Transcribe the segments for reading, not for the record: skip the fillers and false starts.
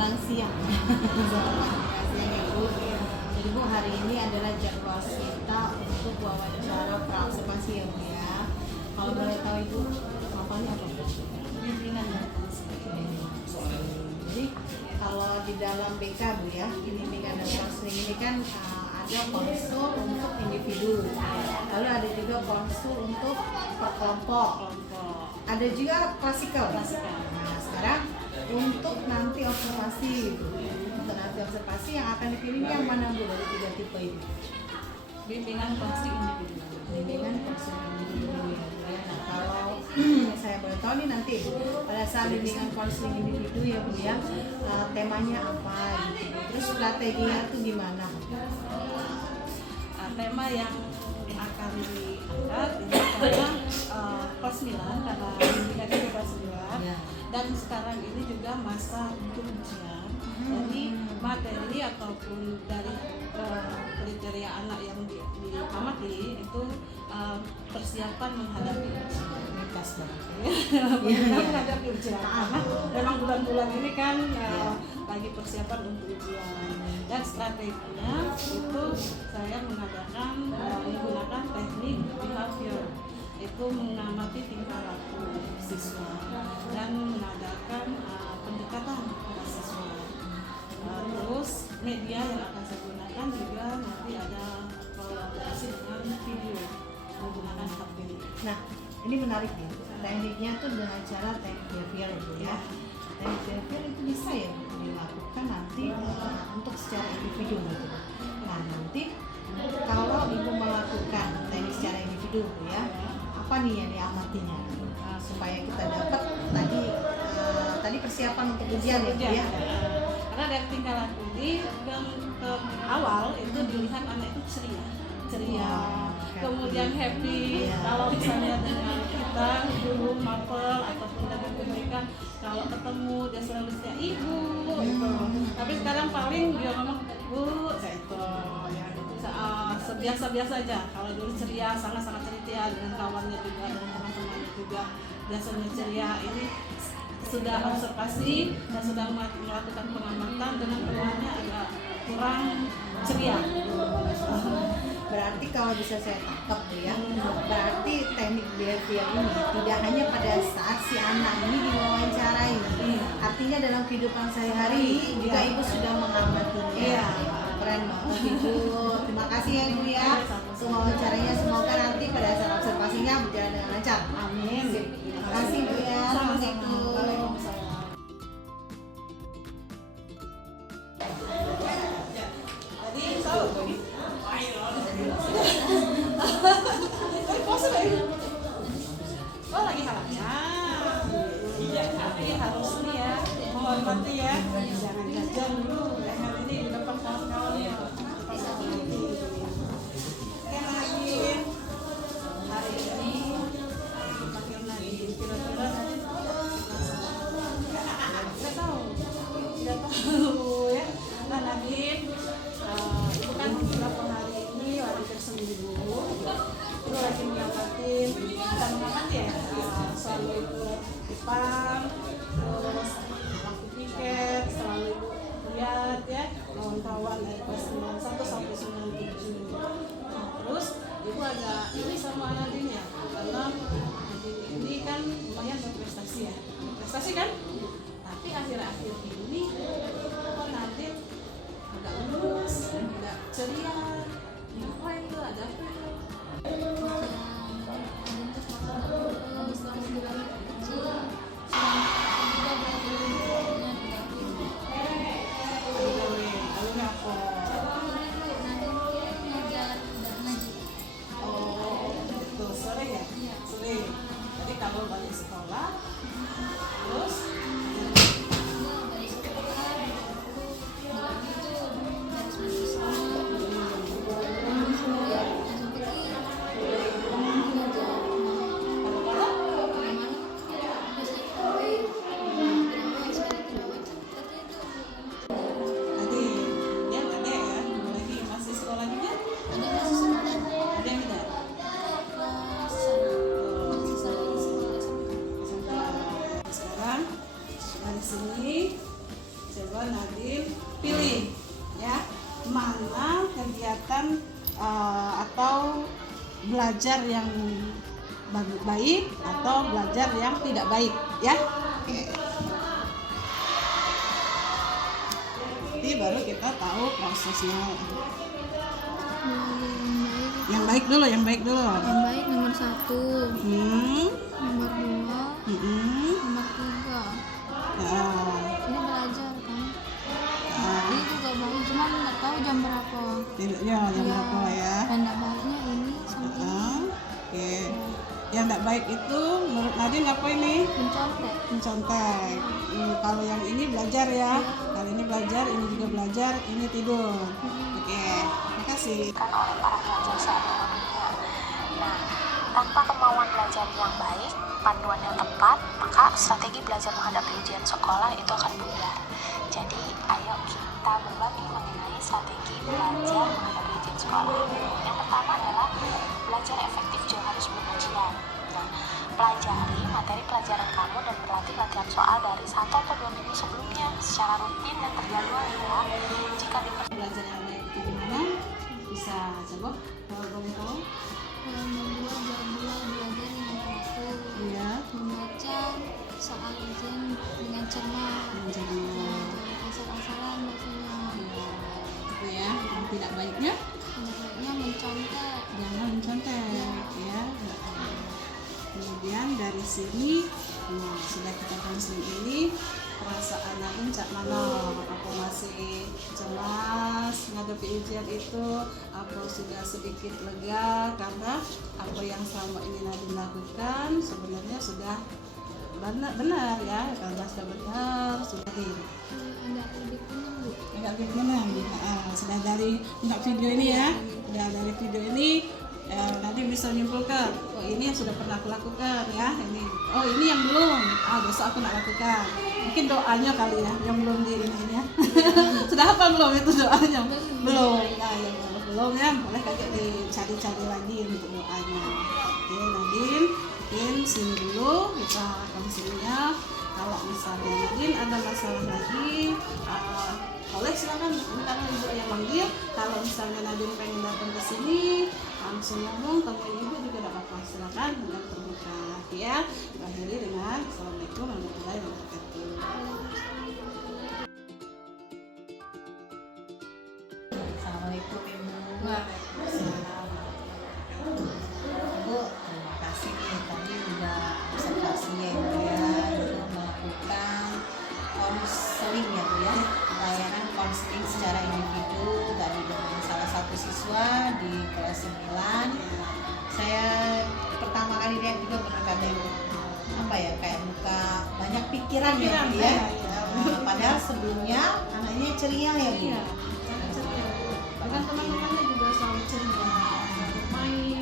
menjelang siang. Siang ya Bu. Jadi Bu, hari ini adalah jadwal kita untuk wawancara praobservasi ya Bu ya. Kalau boleh tahu Ibu, apanya apa Bu? Bimbingan dan Jadi kalau di dalam BK Bu ya, bimbingan dan konseling ini kan ada konsul untuk individu, lalu ada juga konsul untuk per kelompok, ada juga klasikal. Nah sekarang untuk nanti observasi, yang akan dipilih yang mana Bu dari 3 tipe ini? bimbingan konseling individu. Bimbingan konseling individu ya. Nah kalau saya boleh tahu nih nanti pada saat bimbingan konseling individu ya Bu ya, temanya apa gitu, terus strateginya itu gimana? Tema yang akan diangkat ini karena kelas 9, karena bimbingan itu kelas 9 Ya. dan sekarang ini juga masa untuk ujian. Jadi materi ataupun dari kriteria anak yang diamati itu persiapan menghadapi ujian. Pas banget. Menghadapi ujian karena memang bulan-bulan ini kan lagi persiapan untuk ujian, dan strateginya itu saya menggunakan teknik behavior, itu mengamati tingkah laku siswa dan mengadakan pendekatan pada siswa. Terus media yang akan saya gunakan juga nanti ada kolaborasi dengan video menggunakan HP. Nah, ini menarik ya. Tekniknya tuh dengan cara teknik behavior Bu ya. Teknik behavior itu bisa ya dilakukan nanti untuk secara individu gitu. Nah, nanti kalau Ibu melakukan teknik secara individu Bu ya, apa nih yang diamatinya? Supaya kita dapat tadi persiapan untuk ujian ya Bu ya. Karena dari tingkah laku di awal itu dilihat anak itu ceria, kemudian happy. Kalau misalnya dengan kita dulu mapel ataupun dengan mereka, kalau ketemu dia selalu setia ibu gitu. Tapi sekarang paling dia ngomong Bu, saya itu ya sebiasa-biasa aja. Kalau dulu ceria, sangat-sangat ceria dengan kawannya juga, dengan teman-temannya juga biasanya ceria. Ini sudah observasi dan sudah melakukan pengamatan, dengan keluarnya agak kurang ceria. Berarti kalau bisa saya tangkap ya, berarti teknik behavior ini tidak hanya pada saat si anak ini diwawancarai, artinya dalam kehidupan sehari-hari juga Ibu sudah mengamatinya. Keren banget Ibu. Terima kasih ya Ibu ya. Semua wawancaranya semoga nanti pada saat observasinya berjalan dengan lancar. Amin. Terima kasih Ibu ya. Assalamualaikum. Oh lagi halanya, tapi harus nih ya, menghormati ya, jangan jajan dulu, jangan ini di depan kawan-kawan ya. Lagi hari ini makin lagi kira-kira tidak tahu ya. Nah Nadine itu kan beberapa hari ini lagi tersembuh, itu lagi mengapatin, kita mengamati ya, selalu ikut Jepang, terus waktu tiket, selalu ikut lihat ya kawan-kawan dari kelas 91 sampai 97. Nah, terus ibu agak ini sama Nadine ya, karena Nadine ini kan lumayan berprestasi ya, prestasi kan, tapi akhir-akhir ini kok Nadine agak lemes, agak ceria. Apa itu? Ada apa itu? Kalau balik sekolah, terus Coba Nadine pilih ya, mana kegiatan atau belajar yang baik atau belajar yang tidak baik ya. Nanti baru kita tahu prosesnya. Yang baik dulu. Yang baik nomor 1, nomor 2, nomor 3. Ini belajar kan. Ini juga baik, cuma nggak tahu jam berapa. Ya, jam berapa ya. Dan nggak baiknya ini sama ini. Oke. Yang tidak baik itu menurut Nadine apa ini? Mencontek. Kalau yang ini belajar ya. Kalau ini belajar, ini juga belajar, ini tidur. Oke, terima kasih. Oleh para pelajar seluruh dunia. Nah, tanpa kemauan belajar yang baik, panduan yang tepat, maka strategi belajar menghadapi ujian sekolah itu akan buyar. Jadi, ayo kita berbagi mengenai strategi belajar menghadapi ujian sekolah. Yang pertama adalah belajar efektif jika harus berujian. Nah, pelajari materi pelajaran kamu dan berlatih latihan soal dari 1 atau 2 minggu sebelumnya secara rutin dan terjadwal ya. Jika Belajar yang baik itu gimana? Bisa coba kalau boleh tahu? Kalau nomor 2 jadwal belajar dengan teratur. Iya. Membaca soal ujian dengan cermat. Jangan Asal-asalan bacanya. itu ya. Yang tidak baiknya Tidak baiknya mencontek. jangan mencontek ya. Kemudian dari sini sudah kita konseling ini, perasaan Nadine cak mana? Apa masih cemas menghadapi ujian itu? Apa sudah sedikit lega karena apa yang selama ini Nadine lakukan sebenarnya sudah benar ya, karena sudah benar, sudah Agak lebih tenang, Bu. agak gimana? Sudah dari video ini ya, sudah dari video ini nanti bisa menyimpulkan, oh ini yang sudah pernah aku lakukan ya, ini yang belum, besok aku nak lakukan. Mungkin doanya kali ya yang belum di ininya. Sudah apa belum itu doanya? Belum. Nah, yang belum ya boleh kakak dicari-cari lagi untuk doanya. Oke Nadine, mungkin sini dulu kita konsilnya. Kalau misalnya Nadine ada masalah lagi, boleh silakan, ini karena ibu yang manggil. Kalau misalnya Nadine pengen datang ke sini langsung ngomong, temuin ibu juga tidak apa-apa, silakan dengan terbuka ya. Akhiri dengan assalamualaikum warahmatullahi wabarakatuh. Assalamualaikum Ibu. Bu, terima kasih nih tadi udah observasi ya Ibu ya, untuk melakukan konseling ya Bu ya, layanan konseling secara individu tadi dengan salah satu siswa di kelas 9. Saya pertama kali lihat juga benar-benar apa ya, kayak buka banyak pikiran ya Bu ya. Padahal sebelumnya anaknya ceria ya Bu. Iya, ceria. Bahkan teman-temannya juga selalu ceria, main.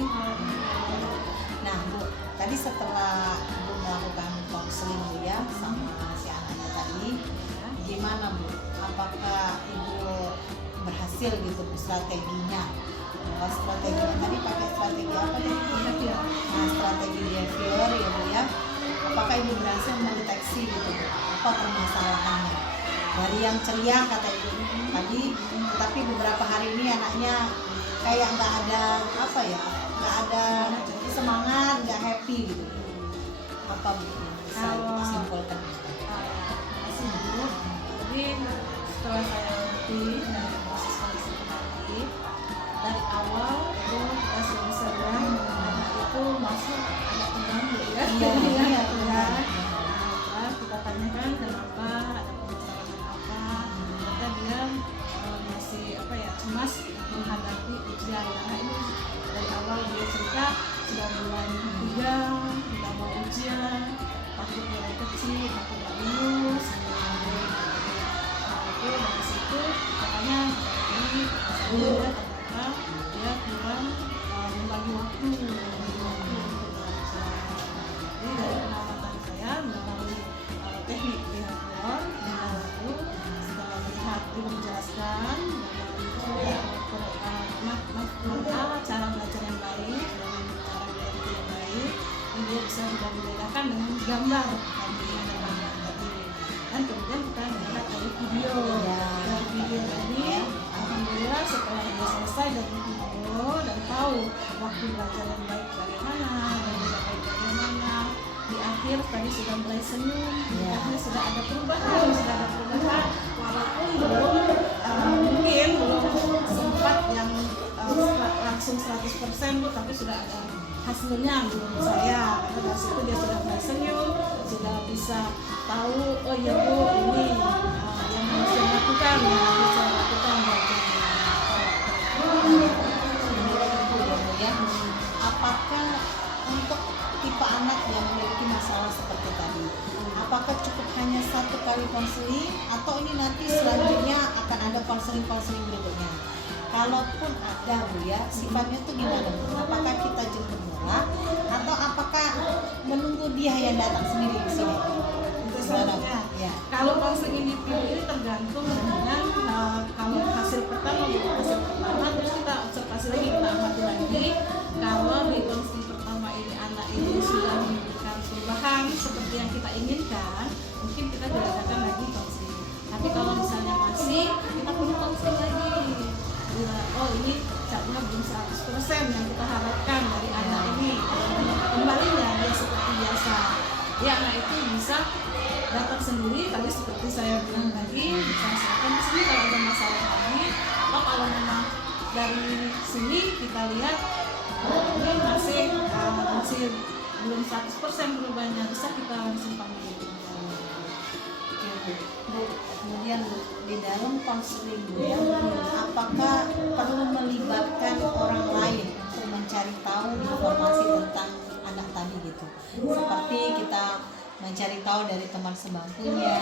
Nah Bu, tadi setelah Ibu melakukan konseling Bu ya sama si anaknya tadi, gimana Bu? Apakah Ibu berhasil gitu Bu strateginya? Strateginya tadi pakai strategi apa nih? Behavior. Nah, strategi behavior ya Bu ya. Apakah Ibu berhasil mendeteksi gitu Bu? Apa permasalahannya? Dari yang ceria kata Ibu tadi, tapi beberapa hari ini anaknya kayak nggak ada apa ya, nggak ada semangat, nggak happy gitu. Apa Bu yang bisa Ibu simpulkan? Masih Bu. Jadi setelah saya ngerti dari proses konseling tadi, dari awal itu kita sudah bisa bilang anak itu masuk agak tenang gitu ya. Iya. Nah, kita tanyakan kenapa, ada permasalahan apa. Ternyata dia masih cemas menghadapi ujian, karena ini dari awal dia cerita sudah bulan 3 kita mau ujian, takut nilai kecil, takut nggak lulus. Itu dari situ makanya ini dia ternyata dia kurang membagi waktu untuk belajar. Jadi dari pengamatan saya melalui teknik behavior, lalu setelah melihat dia menjelaskan cara belajar yang baik dengan cara belajar yang baik, dia bisa membedakan dengan gambar tadi. Dan kemudian kita melihat dari video tersenyum, Iya. nikahnya sudah ada perubahan, walaupun mungkin belum sempat yang langsung 100% Bu, tapi sudah ada hasilnya menurut saya. Karena dari situ dia sudah mulai senyum, sudah bisa tahu, oh iya Bu, ini yang harus saya lakukan, Ya, apakah untuk tipe anak yang memiliki masalah seperti tadi, apakah cukup hanya 1 kali konseling atau ini nanti selanjutnya akan ada konseling berikutnya? Kalaupun ada Bu ya, sifatnya tuh gimana Bu? Apakah kita jemput bola atau apakah menunggu dia yang datang sendiri ke sini? Itu selanjutnya. Ya. Kalau konseling individu ini tergantung dengan kalau hasil pertama terus kita observasi lagi, kita amati lagi. Kalau di konseling pertama ini anak ini sudah menunjukkan perubahan seperti yang kita inginkan, mungkin kita diadakan lagi konseling. Tapi kalau misalnya masih, kita perlu konseling lagi. Oh ini catnya belum 100% yang kita harapkan dari anak ini. Kembalinya dia seperti biasa. Ya, anak itu bisa datang sendiri, tadi seperti saya bilang tadi, bisa silakan di sini kalau ada masalah lagi. Atau kalau memang dari sini kita lihat ini masih belum 100% perubahannya, bisa kita langsung panggil. Bu, kemudian Bu, di dalam konseling Bu ya, apakah perlu melibatkan orang lain untuk mencari tahu informasi tentang anak tadi gitu? Seperti kita mencari tahu dari teman sebangkunya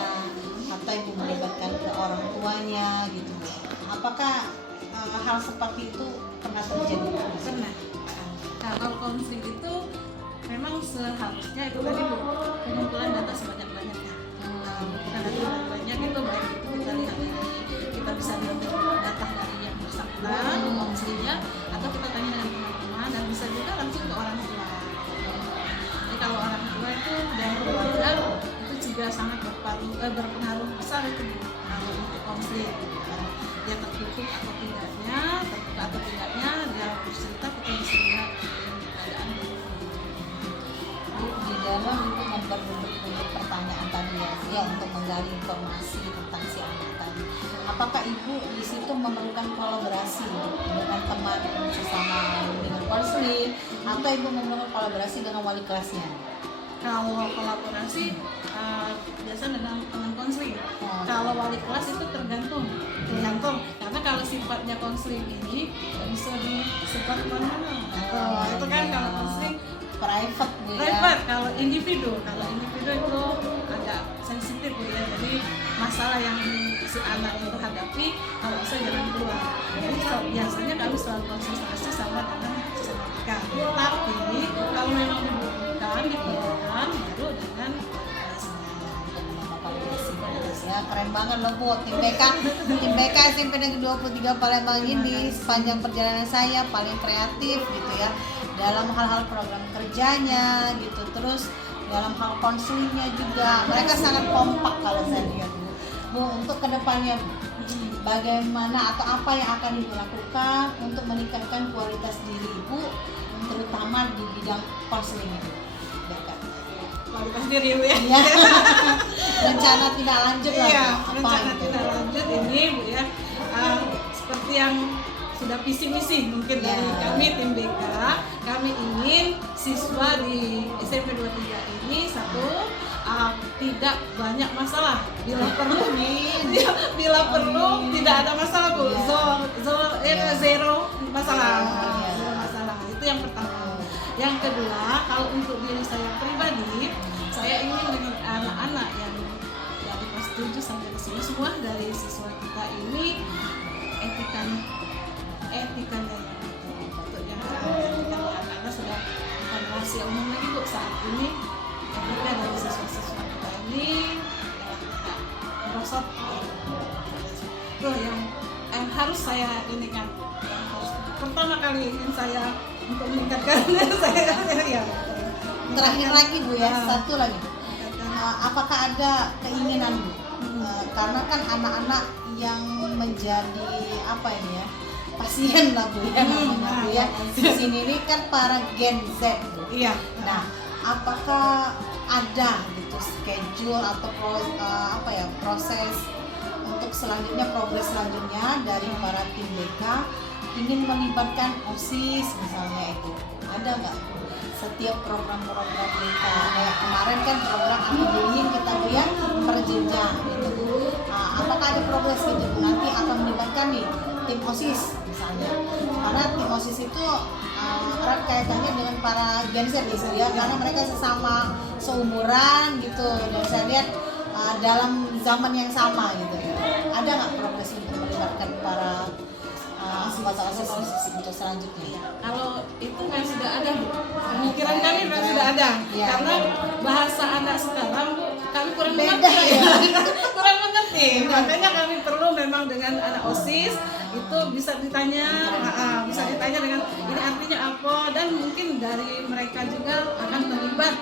atau ibu melibatkan ke orang tuanya gitu Bu. Apakah hal seperti itu pernah terjadi? Pernah. Kalau konseling itu memang seharusnya itu tadi Bu, pengumpulan data sebanyak-banyaknya. Kita data banyak itu baik itu kita lihat kita bisa diambil data dari yang bersangkutan, konselingnya, atau kita tanya dengan teman-teman dan bisa juga langsung ke orang tua. Jadi kalau orang tua itu dan keluarga itu juga sangat berpengaruh besar itu kalau untuk konseling. Dia tertutup atau tidaknya, terbuka atau tidaknya, dia bercerita, kita bisa lihat keadaan. Di dalam Ibu memperbentuk pertanyaan tadi ya untuk menggali informasi tentang si anak tadi. Apakah Ibu di situ memerlukan kolaborasi dengan teman sesama dengan konseling atau Ibu memerlukan kolaborasi dengan wali kelasnya? Kalau kolaborasi biasa dengan teman konseling. Kalau wali kelas itu tergantung. Karena kalau sifatnya konseling ini bisa disebar kemana-mana. Itu kan kalau konseling Private Bu ya. private. Kalau individu itu agak sensitif Bu ya. Jadi masalah yang si anak itu hadapi kalau bisa jangan keluar. Jadi biasanya kami selalu konsultasi sama dengan psikolog. Tapi kalau memang dibutuhkan baru dengan ya, keren banget loh Bu, tim BK SMP Negeri 23 Palembang ini sepanjang perjalanan saya paling kreatif gitu ya dalam hal-hal program kerjanya gitu, terus dalam hal konselingnya juga mereka sangat kompak kalau saya lihat Bu. Untuk kedepannya Bu, bagaimana atau apa yang akan Ibu lakukan untuk meningkatkan kualitas diri Ibu terutama di bidang konseling itu? kualitas diri Bu ya. Ya. Rencana tidak lanjut lah. Iya, apa rencana gitu? tidak lanjut ini Bu ya. Seperti yang sudah visi misi mungkin dari kami tim BK, kami ingin siswa di SMP 23 ini satu tidak banyak masalah, bila perlu tidak ada masalah Bu, zero masalah. Zero masalah itu yang pertama. Yang kedua, kalau untuk diri saya pribadi, saya ingin dengan anak-anak yang dari kelas 7 sampai ke 10 semua dari siswa kita ini etikanya untuk yang anak-anak sudah bukan rahasia umum lagi Bu saat ini. Etika dari siswa-siswa kita ini tidak merosot. Itu yang harus saya ini kan, yang harus pertama kali ingin saya untuk meningkatkan saya ya. Terakhir lagi Bu ya, satu lagi. Apakah ada keinginan Bu? Karena kan anak-anak yang menjadi apa ini ya, pasien lah Bu ya namanya Bu ya. Di sini ini kan para Gen Z Bu. Iya. Nah, apakah ada gitu gitu schedule atau proses untuk selanjutnya, progres selanjutnya dari para tim BK ingin melibatkan OSIS misalnya, itu ada nggak setiap program-program BK? Kayak kemarin kan program anti-bullying kita lihat per jenjang gitu. Apakah ada progres gitu nanti akan melibatkan nih tim OSIS misalnya, karena tim OSIS itu erat kaitannya dengan para Gen Z gitu ya, karena mereka sesama seumuran gitu, dan saya lihat dalam zaman yang sama gitu. Ada nggak progres untuk melibatkan para anggota OSIS untuk selanjutnya? Kalau itu kan sudah ada, Bu. Pemikiran kami kan sudah ada. Ya. Karena bahasa anak sekarang, Bu, kami kurang Beda, mengerti. ya. Kurang mengerti. Makanya kami perlu memang dengan anak OSIS itu bisa ditanya, dengan ini artinya apa, dan mungkin dari mereka juga akan terlibat.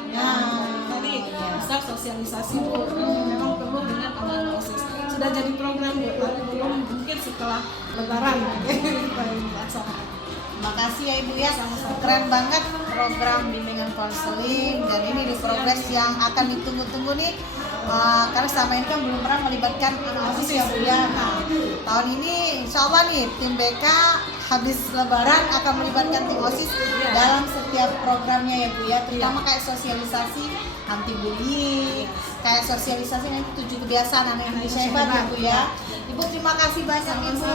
Tadi bisa sosialisasi, Bu. Memang perlu dengan anak OSIS. Sudah jadi program, Bu, tapi belum mungkin setelah Lebaran baru dilaksanakan. Makasih ya Ibu ya, keren banget program bimbingan konseling, dan ini di progres yang akan ditunggu-tunggu nih, karena selama ini kan belum pernah melibatkan anak OSIS ya Bu ya. Nah, tahun ini insya Allah nih tim BK habis Lebaran akan melibatkan tim OSIS dalam setiap programnya ya Bu ya, terutama kayak sosialisasi anti bullying, kayak sosialisasi nanti 7 kebiasaan anak Indonesia hebat ya Bu ya. Ibu terima kasih banyak Ibu.